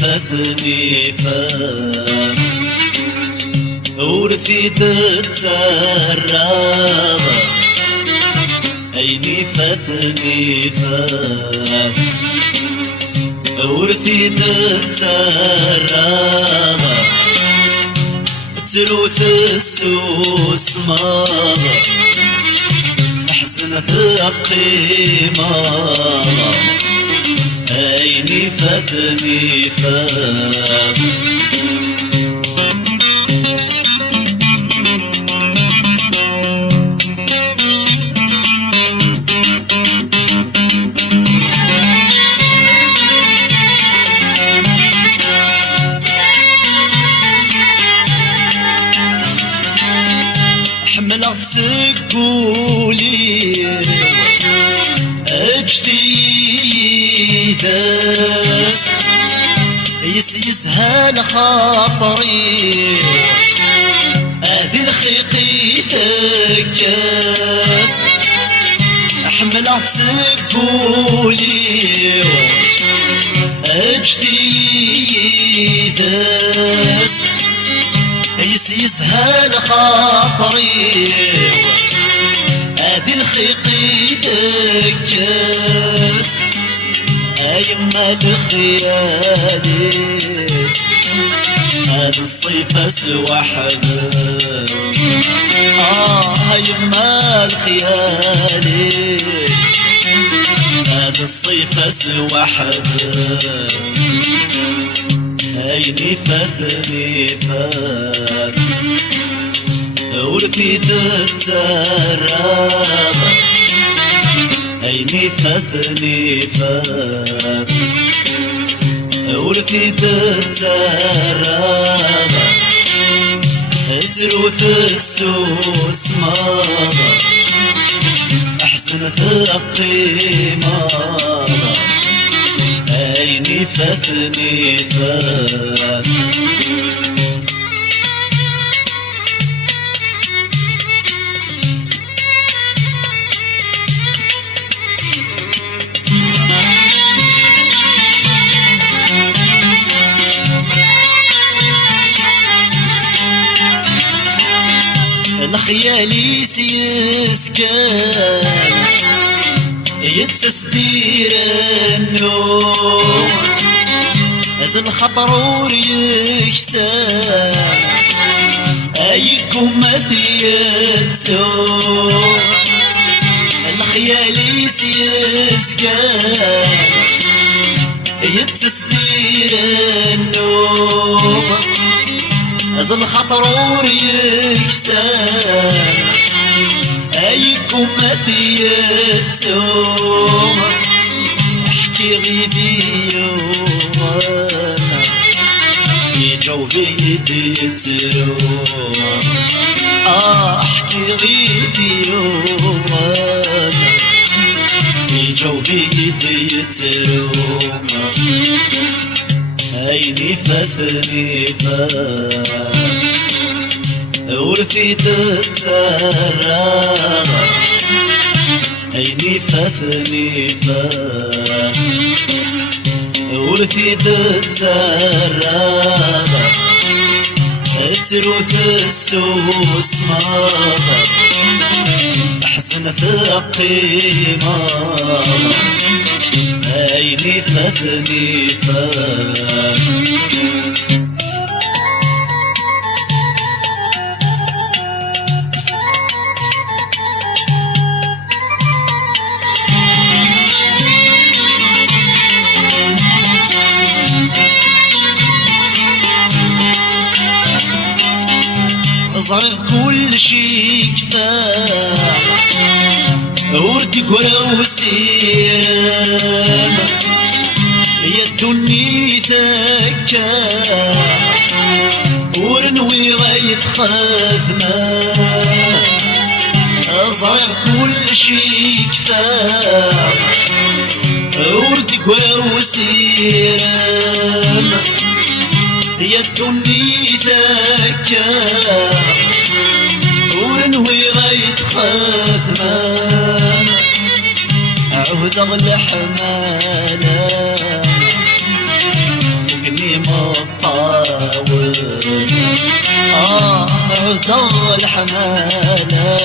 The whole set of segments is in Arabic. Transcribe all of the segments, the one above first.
فاتني فات ورثي تتسرب عيني فاتني فات ورثي تتسرب تروث السوس ماما أحسن ثقيمة عيني فاتني فات حملت سكولي اجتيداس يسهل خاطري هذه الخيقي تكاس حملت سكولي اجتيداس يسهل خاطري هذه الخيقي تكاس أيما الخياليس هذا الصيف أسوى حدث أيما الخياليس هذا الصيف أسوى حدث عيني فاتني فات ورثي تتسرب عيني فاتني فات ورثي تتسرب تروث السوس ماما أحسن ثقيمة عيني فاتني فات الخيالي سيسكن يتسدير النور هذا الخطر وريكسان أيكم مذيتو الخيالي سيسكن يتسدير النور هذا الخطر وريكسان أيكم مذيتو احكي غيدي وانا يجاوبي يديترو احكي غيدي وانا يجاوبي يديترو عيني فاتني ورفيت تسرى عيني فاتني ورفيت تسرى تروث السوس ماما أحسن ثقيمة عيني فاتني صار كل شي كفاح وردي قرا وسيم يا الدنيا ذكا ورنوي غاية خدمة صار كل شي كفاح وردي قرا وسيم يا الدنيا ذكا ونوي غاية خدمة عود اغلى حمالة فوقني مطاول عود اغلى حمالة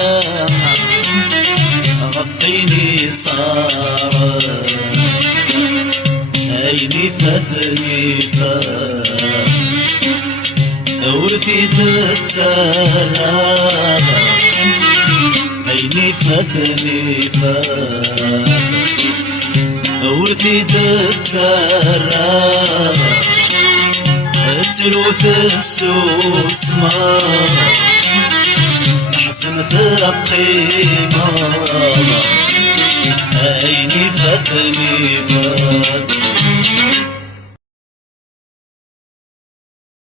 غطيني صار عيني فاتني ورفيت تسلالة عيني فاتني ورفيت تسلالة تروث السوس ماما أحسن ثقيمة عيني فاتني